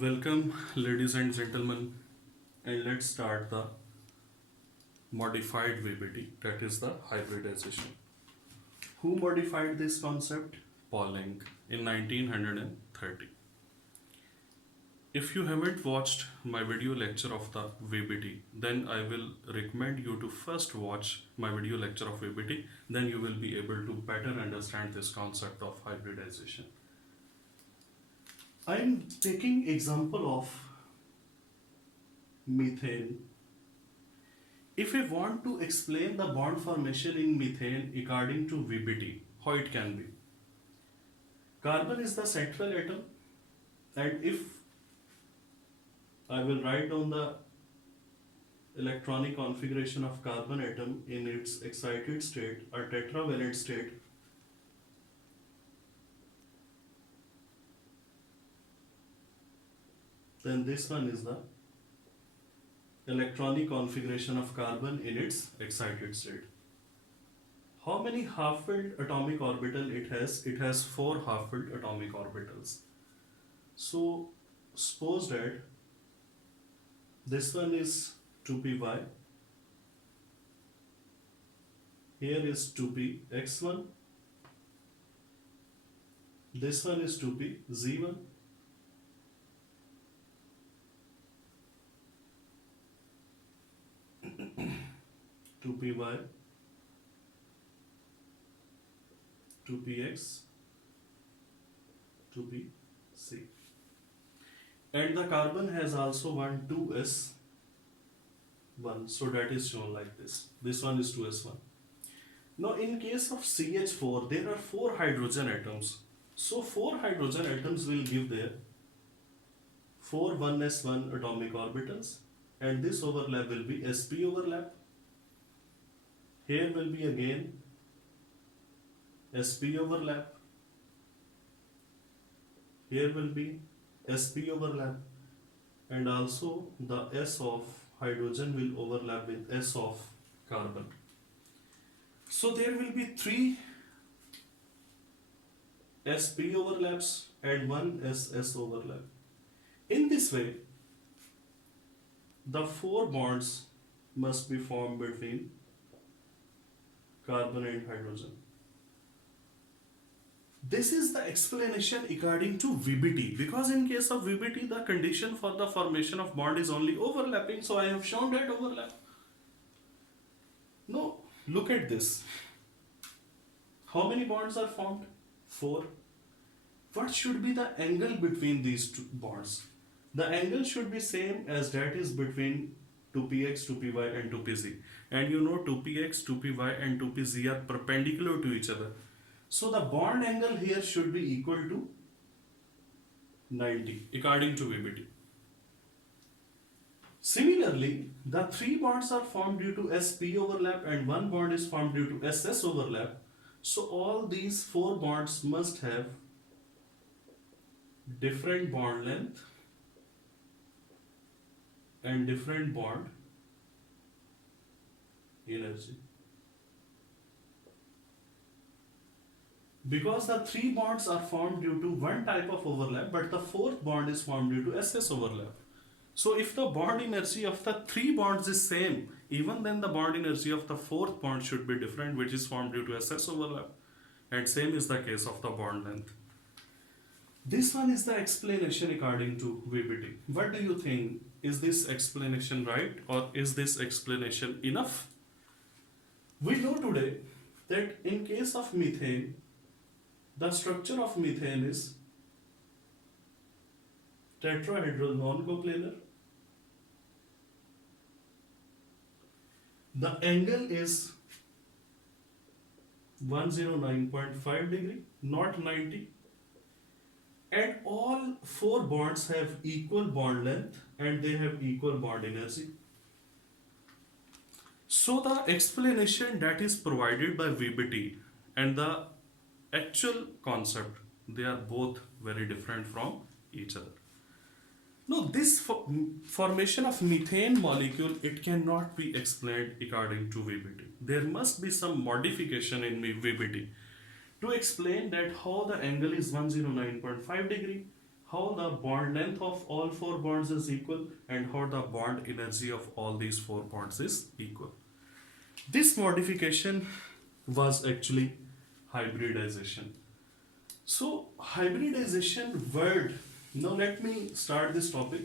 Welcome, ladies and gentlemen, and let's start the modified VBT, that is the hybridization. Who modified this concept? Pauling in 1930. If you haven't watched my video lecture of the VBT, then I will recommend you to first watch my video lecture of VBT, then you will be able to better understand this concept of hybridization. I am taking example of methane. If we want to explain the bond formation in methane according to VBT, how it can be? Carbon is the central atom, and if I will write down the electronic configuration of carbon atom in its excited state or tetravalent state, then this one is the electronic configuration of carbon in its excited state. How many half-filled atomic orbital it has? It has 4 half-filled atomic orbitals. So suppose that this one is 2py, here is 2p x1, this one is 2p z1, two py, 2px, 2pc, and the carbon has also one 2s1, so that is shown like this. This one is 2s1. Now in case of CH4 there are 4 hydrogen atoms, so 4 hydrogen atoms will give their 4 1s1 atomic orbitals, and this overlap will be sp overlap. Here will be again sp overlap, here will be sp overlap, and also the s of hydrogen will overlap with s of carbon. So there will be 3 sp overlaps and 1 ss overlap. In this way, the 4 bonds must be formed between carbon and hydrogen. This is the explanation according to VBT, because in case of VBT the condition for the formation of bond is only overlapping, so I have shown that overlap. Now look at this. How many bonds are formed? 4. What should be the angle between these 2 bonds? The angle should be same as that is between 2px, 2py and 2pz. And you know 2px, 2py and 2pz are perpendicular to each other. So the bond angle here should be equal to 90 according to VBT. Similarly, the 3 bonds are formed due to sp overlap and 1 bond is formed due to ss overlap. So all these 4 bonds must have different bond length and different bond energy. Because the 3 bonds are formed due to one type of overlap, but the 4th bond is formed due to ss overlap. So if the bond energy of the 3 bonds is same, even then the bond energy of the 4th bond should be different, which is formed due to ss overlap. And same is the case of the bond length. This one is the explanation according to VBT. What do you think? Is this explanation right, or is this explanation enough? We know today that in case of methane, the structure of methane is tetrahedral non-coplanar. The angle is 109.5 degree, not 90. And all 4 bonds have equal bond length and they have equal bond energy. So the explanation that is provided by VBT and the actual concept, they are both very different from each other. Now this formation of methane molecule, it cannot be explained according to VBT. There must be some modification in VBT to explain that how the angle is 109.5 degree, how the bond length of all four bonds is equal and how the bond energy of all these four bonds is equal. This modification was actually hybridization. So hybridization word, now let me start this topic.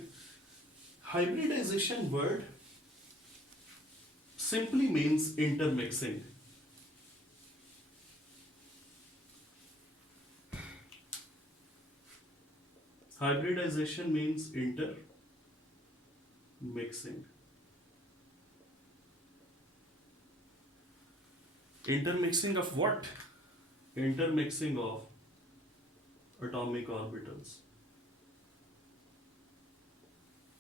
Hybridization word simply means intermixing. Hybridization means intermixing. Intermixing of what? Intermixing of atomic orbitals.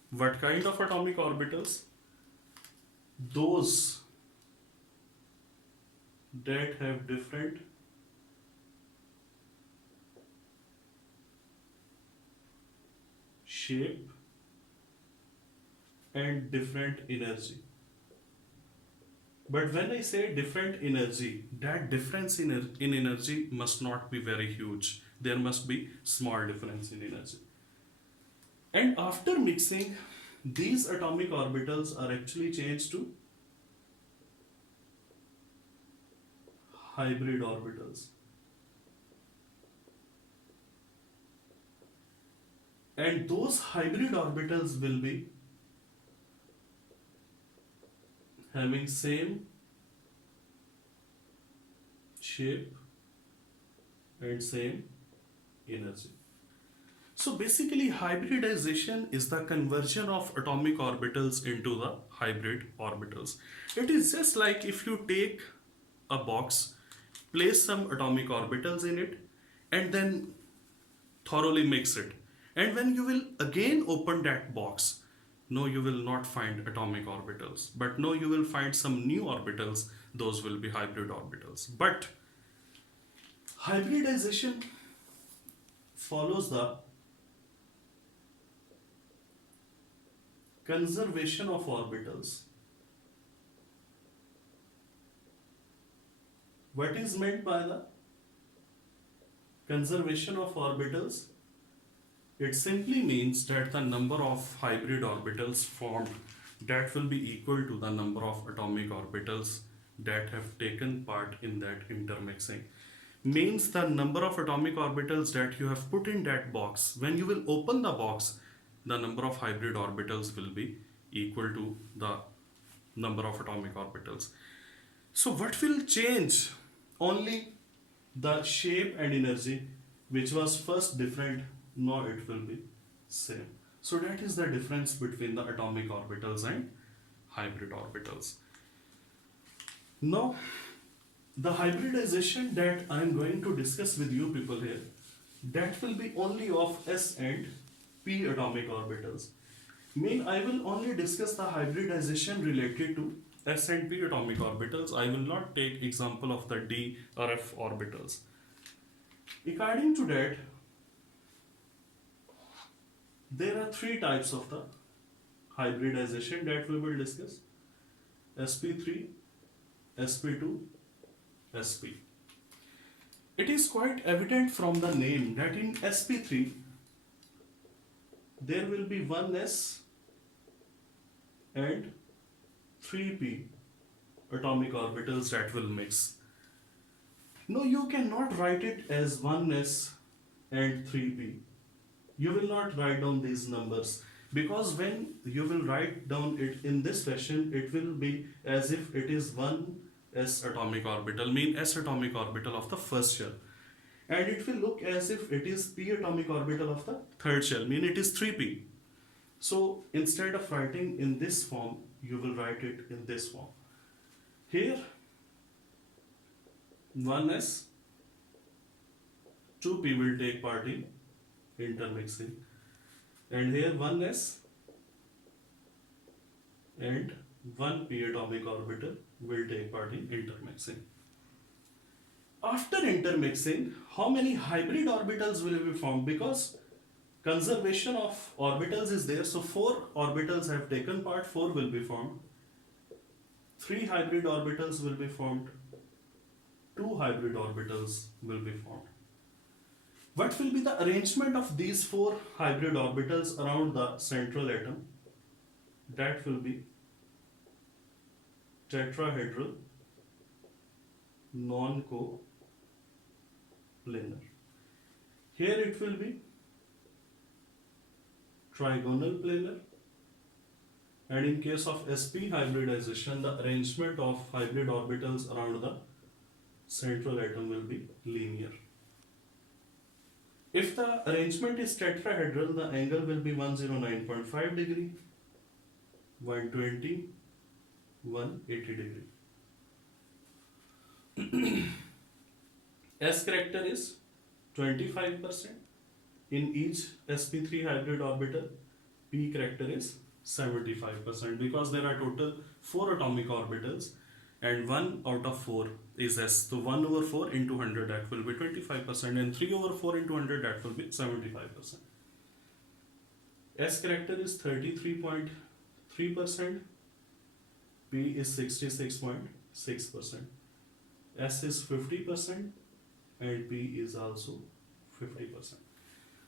What kind of atomic orbitals? Those that have different shape and different energy. But when I say different energy, that difference in energy must not be very huge. There must be small difference in energy. And after mixing, these atomic orbitals are actually changed to hybrid orbitals. And those hybrid orbitals will be having same shape and same energy. So basically hybridization is the conversion of atomic orbitals into the hybrid orbitals. It is just like if you take a box, place some atomic orbitals in it and then thoroughly mix it. And when you will again open that box, no, you will not find atomic orbitals, but no, you will find some new orbitals. Those will be hybrid orbitals. But hybridization follows the conservation of orbitals. What is meant by the conservation of orbitals? It simply means that the number of hybrid orbitals formed, that will be equal to the number of atomic orbitals that have taken part in that intermixing. Means the number of atomic orbitals that you have put in that box, when you will open the box, the number of hybrid orbitals will be equal to the number of atomic orbitals. So what will change? Only the shape and energy, which was first different, now it will be same. So that is the difference between the atomic orbitals and hybrid orbitals. Now the hybridization that I am going to discuss with you people here, that will be only of s and p atomic orbitals. Mean I will only discuss the hybridization related to s and p atomic orbitals. I will not take example of the d or f orbitals. According to that, there are three types of the hybridization that we will discuss: sp3, sp2, sp. It is quite evident from the name that in sp3 there will be one s and 3p atomic orbitals that will mix. No, you cannot write it as 1s and 3p. You will not write down these numbers, because when you will write down it in this fashion, it will be as if it is one s atomic orbital, mean s atomic orbital of the first shell, and it will look as if it is p atomic orbital of the third shell, mean it is 3p. So instead of writing in this form, you will write it in this form. Here 1s, 2p will take part in intermixing, and here 1s and 1p atomic orbital will take part in intermixing. After intermixing, how many hybrid orbitals will be formed? Because conservation of orbitals is there, so 4 orbitals have taken part, 4 will be formed. 3 hybrid orbitals will be formed, 2 hybrid orbitals will be formed. What will be the arrangement of these four hybrid orbitals around the central atom? That will be tetrahedral, non-coplanar. Here it will be trigonal planar, and in case of sp hybridization, the arrangement of hybrid orbitals around the central atom will be linear. If the arrangement is tetrahedral, the angle will be 109.5 degree, 120, 180 degree. S character is 25% in each sp3 hybrid orbital. P character is 75% because there are total 4 atomic orbitals and 1 out of 4 is S. So 1 over 4 into 100, that will be 25%, and 3 over 4 into 100, that will be 75%. S character is 33.3%, P is 66.6%, S is 50%, and P is also 50%.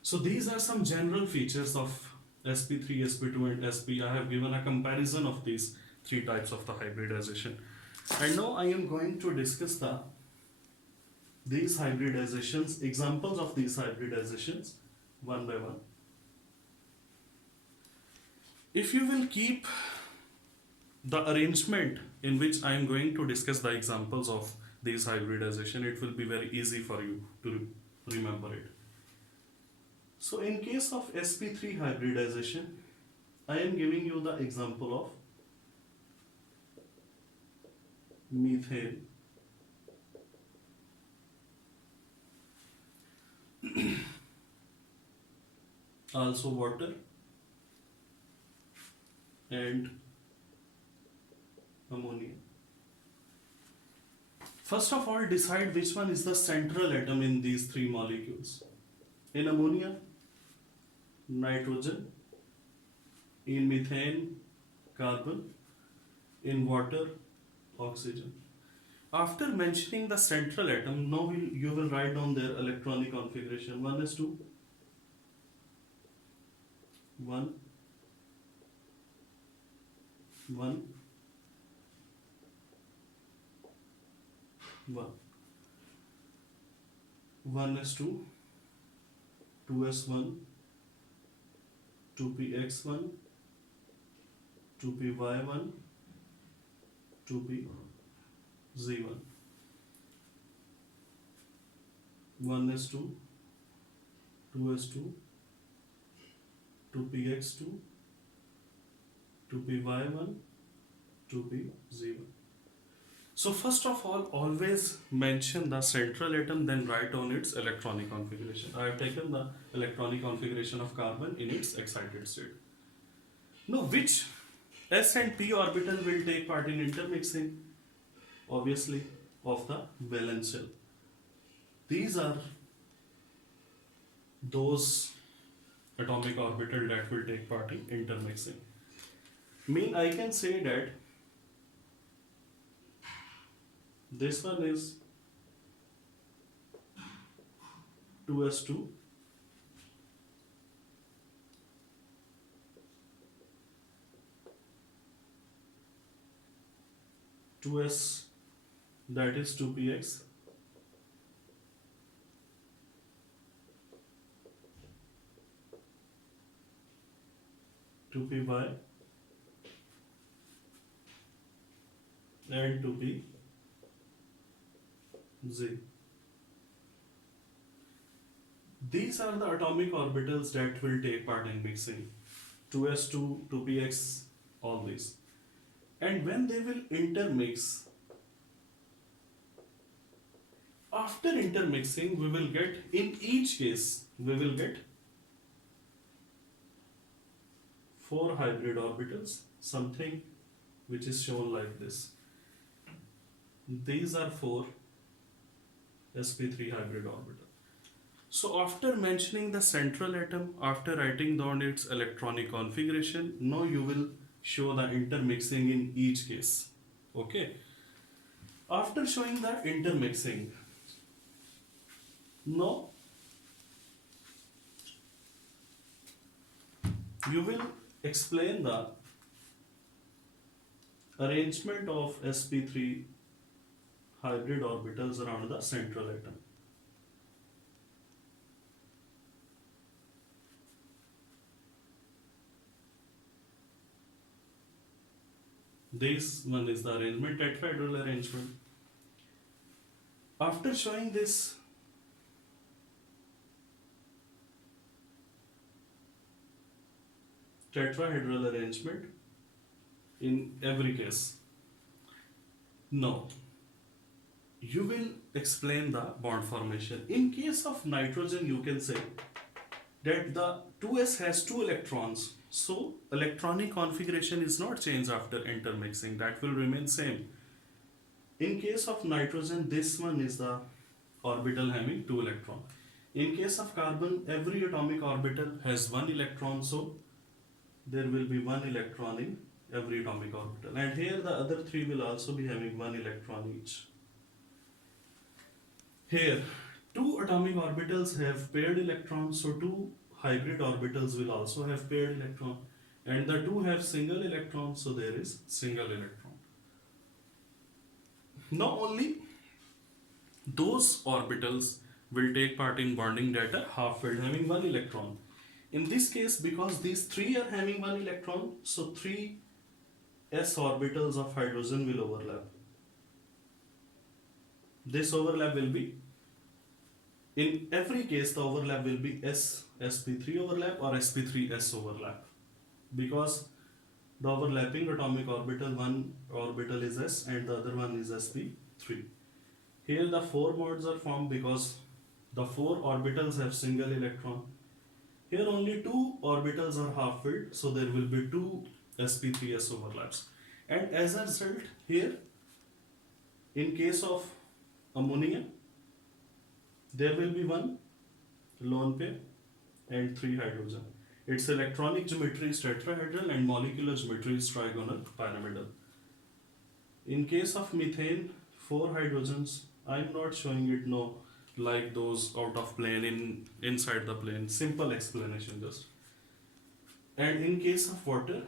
So these are some general features of sp3, sp2 and sp. I have given a comparison of these three types of the hybridization. And now I am going to discuss these hybridizations, examples of these hybridizations one by one. If you will keep the arrangement in which I am going to discuss the examples of these hybridization, it will be very easy for you to remember it. So in case of sp3 hybridization, I am giving you the example of methane, also water, and ammonia. First of all, decide which one is the central atom in these three molecules. In ammonia, nitrogen; in methane, carbon; in water, oxygen. After mentioning the central atom, now you will write down their electronic configuration. 1s2, 1, 1, 1, 1s2, 2s1, 2px1, 2py1, 2pz1, 1s2, 2s2, 2px2, 2py1, 2pz1. So first of all, always mention the central atom, then write down its electronic configuration. I have taken the electronic configuration of carbon in its excited state. Now, which S and P orbital will take part in intermixing? Obviously, of the valence shell. These are those atomic orbital that will take part in intermixing. Mean I can say that this one is 2s2, 2s, that is 2px, 2py, and 2pz. These are the atomic orbitals that will take part in mixing. 2s2, 2px, all these. And when they will intermix, after intermixing, we will get, in each case, we will get 4 hybrid orbitals, something which is shown like this. These are 4 sp3 hybrid orbitals. So after mentioning the central atom, after writing down its electronic configuration, now you will show the intermixing in each case. Okay. After showing the intermixing, now you will explain the arrangement of sp3 hybrid orbitals around the central atom. This one is the arrangement, tetrahedral arrangement. After showing this tetrahedral arrangement in every case, now you will explain the bond formation. In case of nitrogen, you can say that the 2s has 2 electrons, so electronic configuration is not changed after intermixing, that will remain same. In case of nitrogen, this one is the orbital having 2 electrons. In case of carbon, every atomic orbital has 1 electron, so there will be 1 electron in every atomic orbital. And here the other 3 will also be having 1 electron each. Here, 2 atomic orbitals have paired electrons, so 2 hybrid orbitals will also have paired electron. And the 2 have single electron, so there is single electron. Now only those orbitals will take part in bonding that are half-filled, having 1 electron. In this case, because these 3 are having 1 electron, so 3 s orbitals of hydrogen will overlap. This overlap will be, in every case, the overlap will be sp3 overlap or sp3s overlap, because the overlapping atomic orbital, one orbital is s and the other one is sp3. Here the 4 bonds are formed because the 4 orbitals have single electron. Here only 2 orbitals are half filled, so there will be 2 sp3s overlaps. And as a result, here in case of ammonia, there will be 1 lone pair and 3 hydrogen. Its electronic geometry is tetrahedral and molecular geometry is trigonal pyramidal. In case of methane, 4 hydrogens. I am not showing it now like those out of plane, inside the plane. Simple explanation just. And in case of water,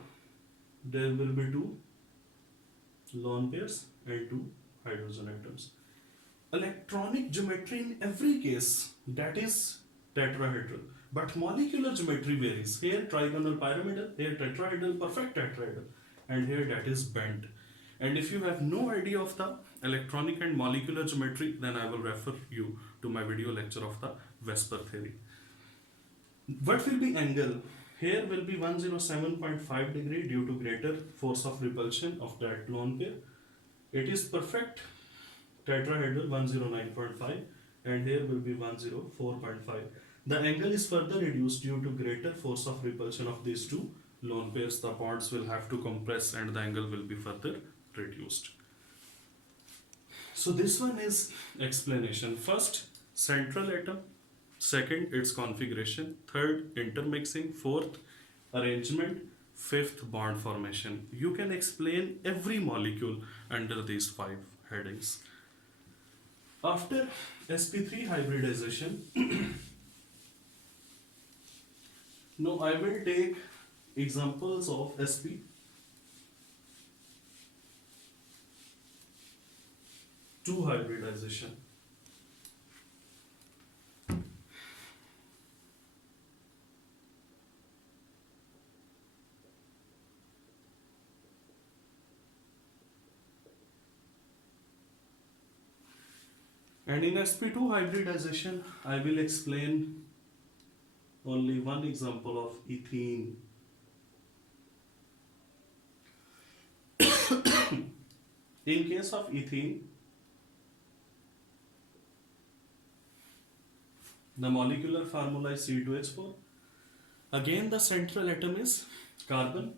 there will be 2 lone pairs and 2 hydrogen atoms. Electronic geometry in every case, that is tetrahedral, but molecular geometry varies. Here trigonal pyramidal, here tetrahedral, perfect tetrahedral, and here that is bent. And if you have no idea of the electronic and molecular geometry, then I will refer you to my video lecture of the VSEPR theory. What will be angle? Here will be 107.5 degree due to greater force of repulsion of that lone pair. It is perfect tetrahedral 109.5 and here will be 104.5. The angle is further reduced due to greater force of repulsion of these 2 lone pairs. The bonds will have to compress and the angle will be further reduced. So this one is explanation. First, central atom. Second, its configuration. Third, intermixing. Fourth, arrangement. Fifth, bond formation. You can explain every molecule under these 5 headings. After sp3 hybridization, now I will take examples of sp2 hybridization. And in sp2 hybridization, I will explain only one example of ethene. In case of ethene, the molecular formula is C2H4. Again, the central atom is carbon.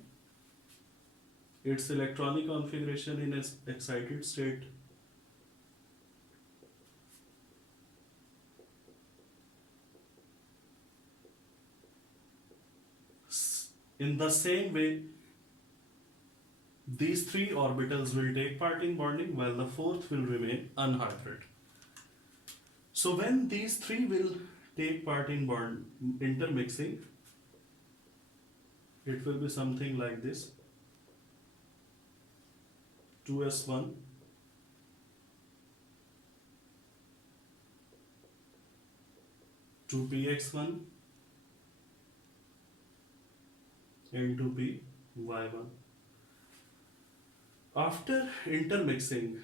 Its electronic configuration in excited state in the same way, these 3 orbitals will take part in bonding while the 4th will remain unhybrid. So when these 3 will take part in intermixing, it will be something like this: 2s1, 2px1, and 2py1. After intermixing,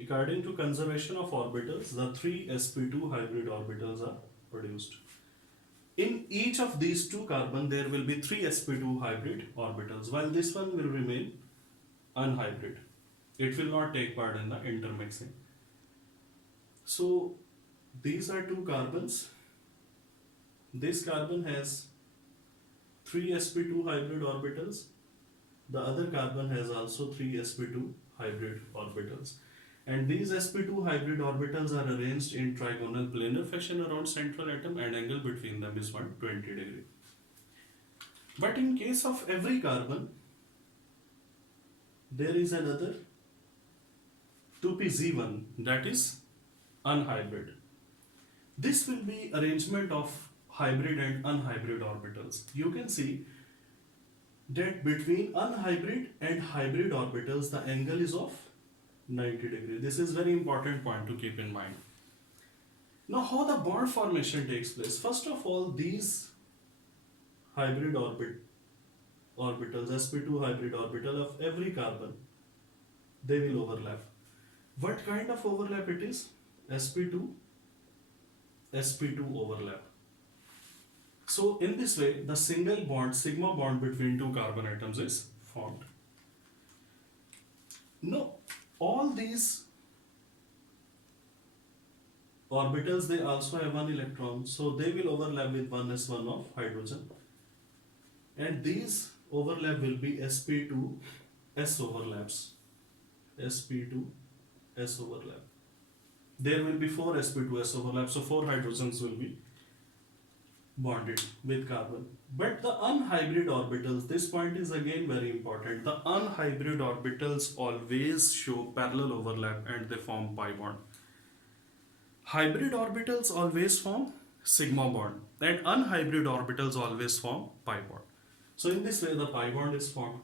according to conservation of orbitals, the three sp2 hybrid orbitals are produced. In each of these two carbon, there will be three sp2 hybrid orbitals, while this one will remain unhybrid. It will not take part in the intermixing. So these are two carbons. This carbon has three sp2 hybrid orbitals. The other carbon has also three sp2 hybrid orbitals. And these sp2 hybrid orbitals are arranged in trigonal planar fashion around central atom, and angle between them is 120 degree. But in case of every carbon, there is another 2pz1, that is unhybrid. This will be arrangement of hybrid and unhybrid orbitals. You can see that between unhybrid and hybrid orbitals, the angle is of 90 degree. This is very important point to keep in mind. Now, how the bond formation takes place? First of all, these hybrid orbitals, sp2 hybrid orbital of every carbon, they will overlap. What kind of overlap it is? sp2 overlap. So in this way, the single bond, sigma bond between two carbon atoms is formed. Now, all these orbitals, they also have one electron, so they will overlap with 1s1 of hydrogen, and these overlap will be sp2s overlaps. sp2s overlap. There will be 4 sp2s overlaps, so 4 hydrogens will be bonded with carbon. But the unhybrid orbitals, this point is again very important. The unhybrid orbitals always show parallel overlap and they form pi bond. Hybrid orbitals always form sigma bond, and unhybrid orbitals always form pi bond. So in this way, the pi bond is formed.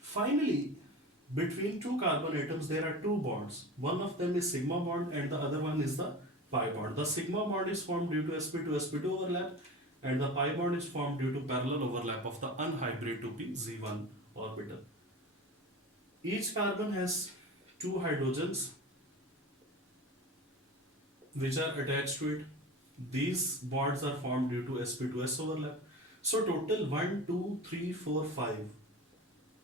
Finally, between two carbon atoms, there are two bonds. One of them is sigma bond and the other one is the pi bond. The sigma bond is formed due to sp2 overlap, and the pi bond is formed due to parallel overlap of the unhybrid 2pz1 orbital. Each carbon has two hydrogens which are attached to it. These bonds are formed due to sp2s overlap. So total 1, 2, 3, 4, 5.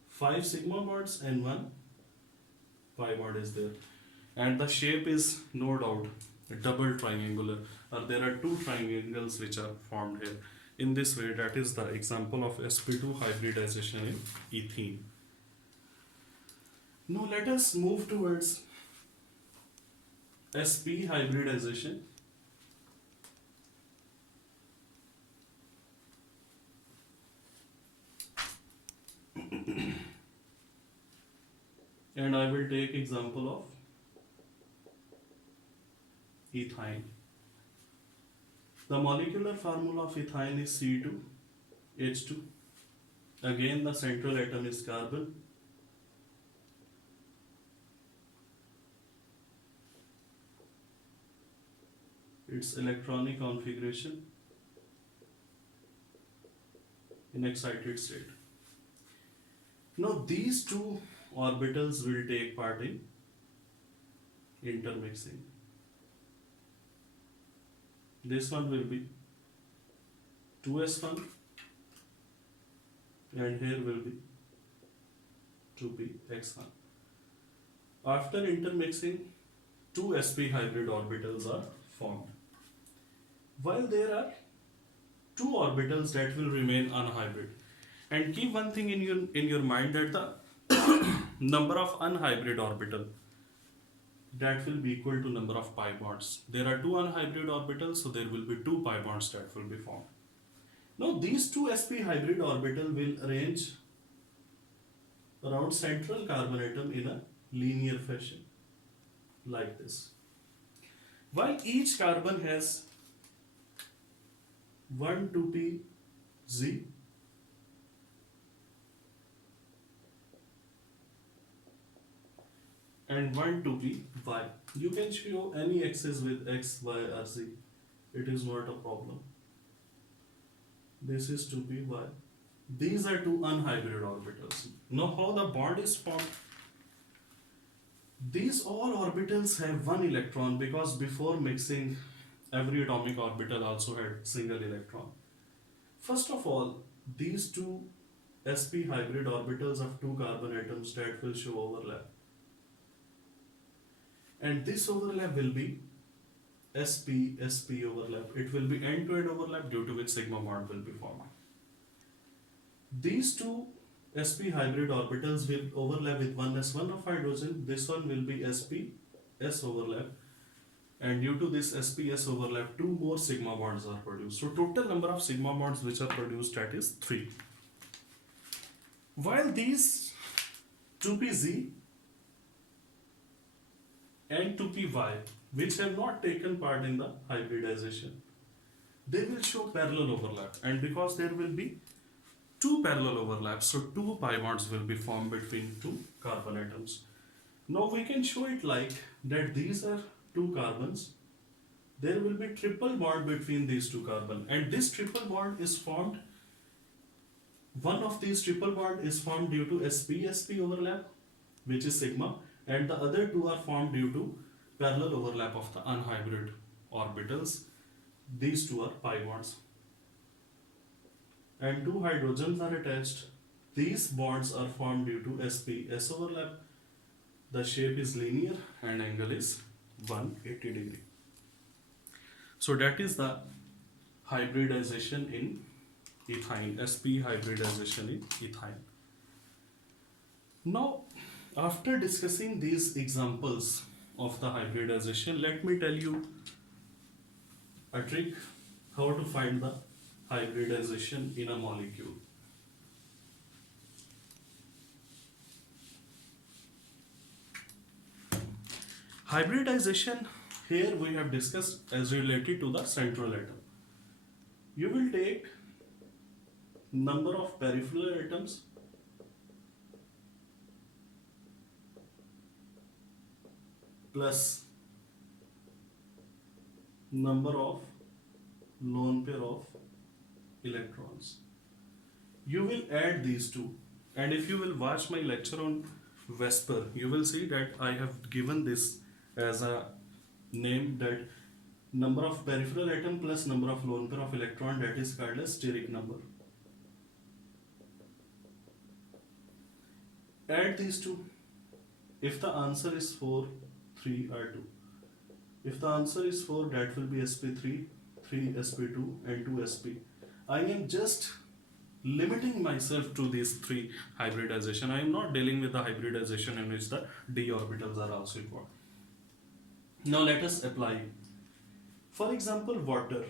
5 sigma bonds and 1 pi bond is there. And the shape is no doubt double triangular, or there are two triangles which are formed here. In this way, that is the example of sp2 hybridization in ethene. Now let us move towards sp hybridization. And I will take example of ethine. The molecular formula of ethine is C2H2. Again, the central atom is carbon. Its electronic configuration in excited state. Now, these two orbitals will take part in intermixing. This one will be 2s1 and here will be 2px1. After intermixing, two sp hybrid orbitals are formed. While there are two orbitals that will remain unhybrid. And keep one thing in your mind, that the number of unhybrid orbital, that will be equal to number of pi bonds. There are two unhybrid orbitals, so there will be two pi bonds that will be formed. Now these two sp hybrid orbital will arrange around central carbon atom in a linear fashion like this. While each carbon has 1 2p Z and one to be Y. You can show any axis with X, Y or Z. It is not a problem. This is to be Y. These are two unhybrid orbitals. Now how the bond is formed? These all orbitals have one electron because before mixing every atomic orbital also had single electron. First of all, these two sp hybrid orbitals of two carbon atoms that will show overlap. And this overlap will be sp overlap. It will be end-to-end overlap due to which sigma bond will be formed. These two sp hybrid orbitals will overlap with one s1 of hydrogen. This one will be sp-s overlap. And due to this sp-s overlap, two more sigma bonds are produced. So total number of sigma bonds which are produced, that is 3. While these 2pz and 2py, which have not taken part in the hybridization, they will show parallel overlap. And because there will be two parallel overlaps, so two pi bonds will be formed between two carbon atoms. Now we can show it like that these are two carbons. There will be triple bond between these two carbon, and this triple bond is formed, one of these triple bond is formed due to sp-sp overlap, which is sigma, and the other two are formed due to parallel overlap of the unhybrid orbitals. These two are pi bonds. And two hydrogens are attached. These bonds are formed due to sp-s overlap. The shape is linear and angle is 180 degree. So that is the hybridization in ethine, sp hybridization in ethine. Now, after discussing these examples of the hybridization, let me tell you a trick how to find the hybridization in a molecule. Hybridization here we have discussed as related to the central atom. You will take number of peripheral atoms plus number of lone pair of electrons. You will add these two, and if you will watch my lecture on VSEPR, you will see that I have given this as a name, that number of peripheral atom plus number of lone pair of electron, that is called as steric number. Add these two. If the answer is 4, 3 or 2. If the answer is 4, that will be sp3, 3 sp2 and 2 sp. I am just limiting myself to these three hybridization. I am not dealing with the hybridization in which the d orbitals are also involved. Now let us apply. For example, water.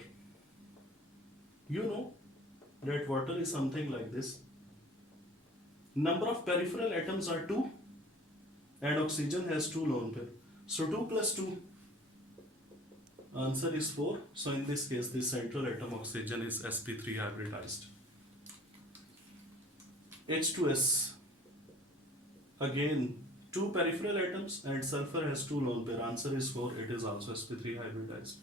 You know that water is something like this. Number of peripheral atoms are 2 and oxygen has 2 lone pair. So 2 plus 2, answer is 4. So in this case, the central atom oxygen is sp3 hybridized. H2S, again 2 peripheral atoms and sulfur has 2 lone pair. Answer is 4. It is also sp3 hybridized.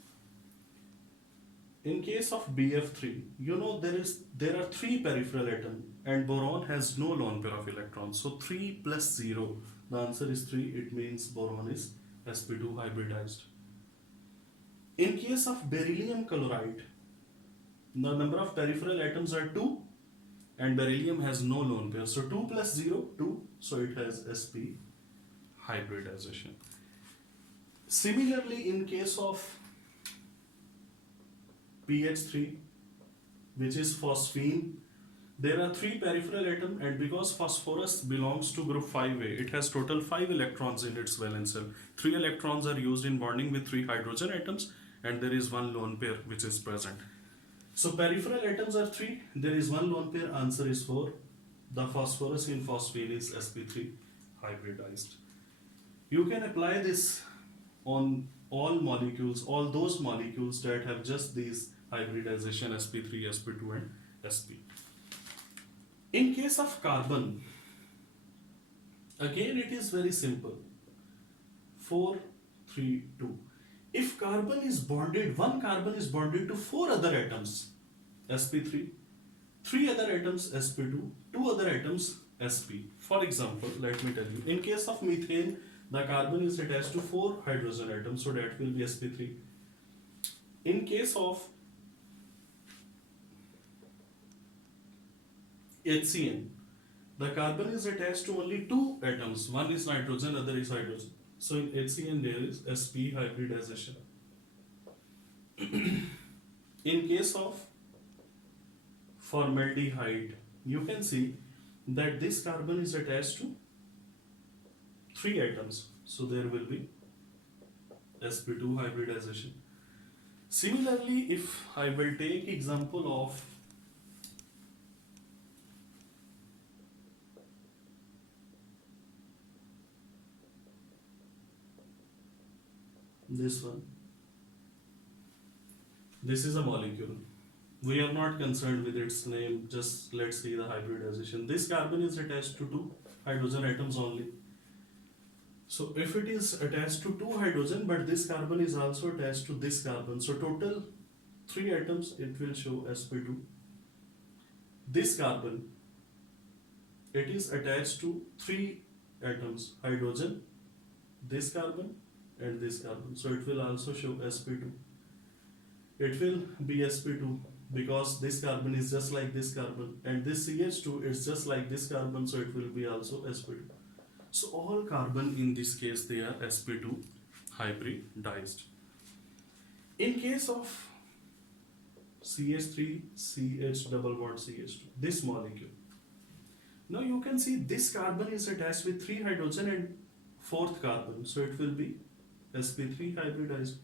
In case of BF3, you know there are 3 peripheral atoms and boron has no lone pair of electrons. So 3 plus 0, the answer is 3. It means boron is sp2 hybridized. In case of beryllium chloride, the number of peripheral atoms are 2 and beryllium has no lone pair. So 2 plus 0, 2. So it has sp hybridization. Similarly, in case of PH3, which is phosphine, there are 3 peripheral atoms, and because phosphorus belongs to group 5a, it has total 5 electrons in its valence shell. 3 electrons are used in bonding with 3 hydrogen atoms, and there is 1 lone pair which is present. So peripheral atoms are 3, there is 1 lone pair, answer is 4. The phosphorus in phosphine is sp3 hybridized. You can apply this on all molecules, all those molecules that have just these hybridization sp3, sp2 and sp. In case of carbon, again it is very simple. 4, 3, 2. If carbon is bonded, one carbon is bonded to 4 other atoms, sp3, 3 other atoms, sp2, 2 other atoms, sp. For example, let me tell you, in case of methane, the carbon is attached to 4 hydrogen atoms, so that will be sp3. In case of HCN, the carbon is attached to only 2 atoms, one is nitrogen, other is hydrogen. So in HCN there is sp hybridization. In case of formaldehyde, you can see that this carbon is attached to 3 atoms, so there will be sp2 hybridization. Similarly, if I will take example of this one, this is a molecule. We are not concerned with its name, just let's see the hybridization. This carbon is attached to 2 hydrogen atoms only. So if it is attached to 2 hydrogen, but this carbon is also attached to this carbon, so total 3 atoms, it will show sp2. This carbon, it is attached to 3 atoms, hydrogen, this carbon and this carbon, so it will also show sp2. It will be sp2 because this carbon is just like this carbon, and this CH2 is just like this carbon, so it will be also sp2. So all carbon in this case, they are sp2 hybridized. In case of CH3, CH double bond CH2, this molecule, now you can see this carbon is attached with 3 hydrogen and 4th carbon, so it will be sp3 hybridized.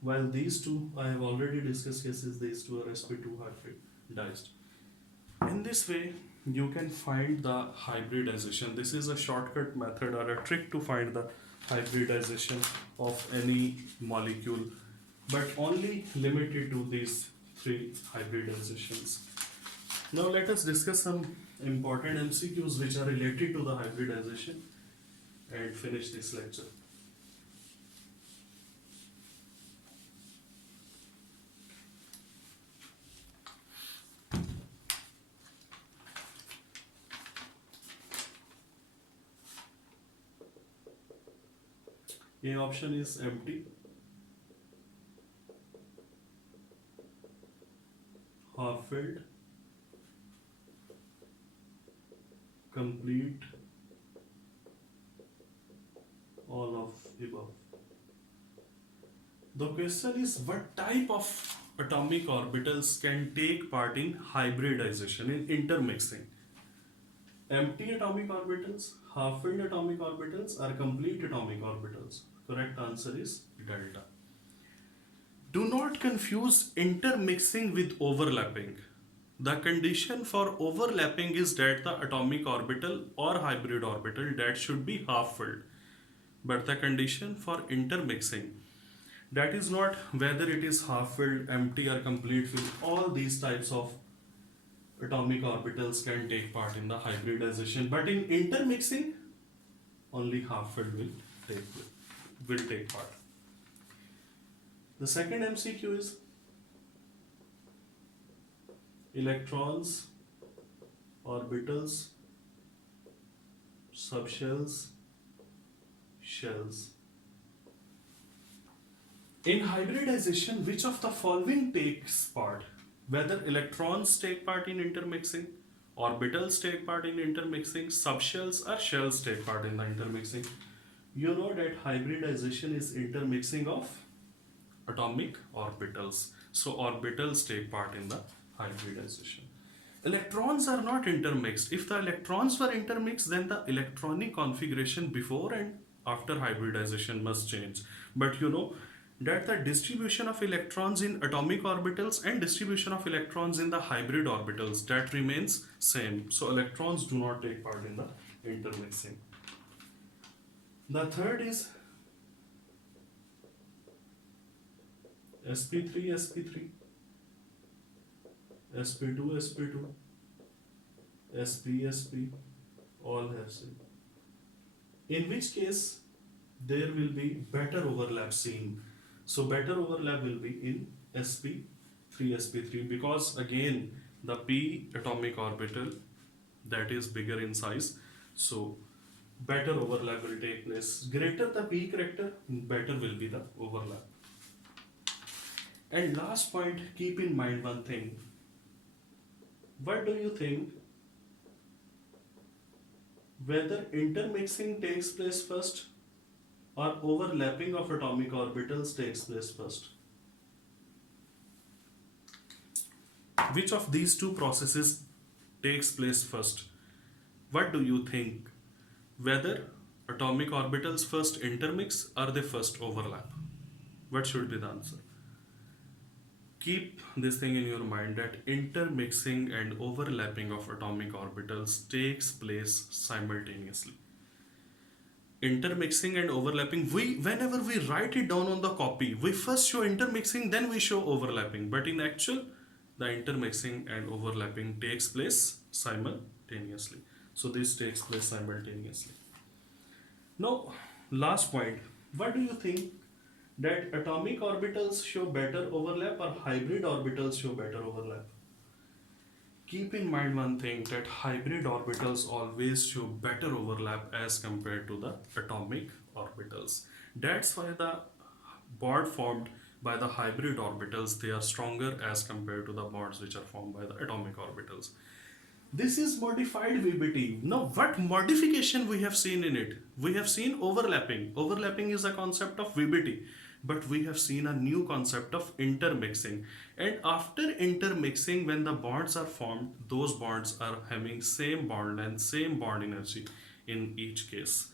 While these two, I have already discussed cases, these two are sp2 hybridized. In this way, you can find the hybridization. This is a shortcut method or a trick to find the hybridization of any molecule, but only limited to these 3 hybridizations. Now let us discuss some important MCQs which are related to the hybridization and finish this lecture. A option is empty, half filled, complete, all of above. The question is, what type of atomic orbitals can take part in hybridization, in intermixing? Empty atomic orbitals, half-filled atomic orbitals, or complete atomic orbitals? Correct answer is delta. Do not confuse intermixing with overlapping. The condition for overlapping is that the atomic orbital or hybrid orbital that should be half-filled. But the condition for intermixing, that is not whether it is half-filled, empty or complete filled. All these types of atomic orbitals can take part in the hybridization, but in intermixing, only half-filled will take part. The second MCQ is electrons, orbitals, subshells, shells. In hybridization, which of the following takes part? Whether electrons take part in intermixing, orbitals take part in intermixing, subshells or shells take part in the intermixing. You know that hybridization is intermixing of atomic orbitals. So orbitals take part in the hybridization. Electrons are not intermixed. If the electrons were intermixed, then the electronic configuration before and after hybridization must change. But you know that the distribution of electrons in atomic orbitals and distribution of electrons in the hybrid orbitals, that remains same. So electrons do not take part in the intermixing. The third is sp3, sp3. sp2 sp2 sp all have same. In which case there will be better overlap seen. So better overlap will be in sp3 sp3 because again the p atomic orbital that is bigger in size. So better overlap will take place. Greater the p character, better will be the overlap. And last point, keep in mind one thing. What do you think, whether intermixing takes place first or overlapping of atomic orbitals takes place first? Which of these two processes takes place first? What do you think? Whether atomic orbitals first intermix or they first overlap? What should be the answer? Keep this thing in your mind that intermixing and overlapping of atomic orbitals takes place simultaneously. Intermixing and overlapping, whenever we write it down on the copy, we first show intermixing, then we show overlapping. But in actual, the intermixing and overlapping takes place simultaneously. So this takes place simultaneously. Now, last point. What do you think, that atomic orbitals show better overlap or hybrid orbitals show better overlap? Keep in mind one thing, that hybrid orbitals always show better overlap as compared to the atomic orbitals. That's why the bond formed by the hybrid orbitals, they are stronger as compared to the bonds which are formed by the atomic orbitals. This is modified VBT. Now, what modification we have seen in it? We have seen overlapping. Overlapping is a concept of VBT, but we have seen a new concept of intermixing. And after intermixing, when the bonds are formed, those bonds are having same bond length, same bond energy in each case.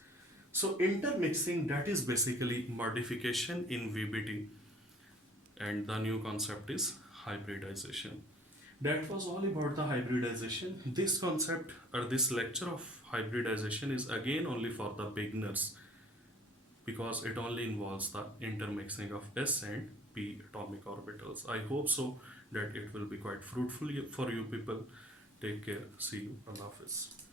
So intermixing, that is basically modification in VBT. And the new concept is hybridization. That was all about the hybridization. This concept or this lecture of hybridization is again only for the beginners because it only involves the intermixing of s and p atomic orbitals. I hope so that it will be quite fruitful for you people. Take care. See you. Allah Hafiz.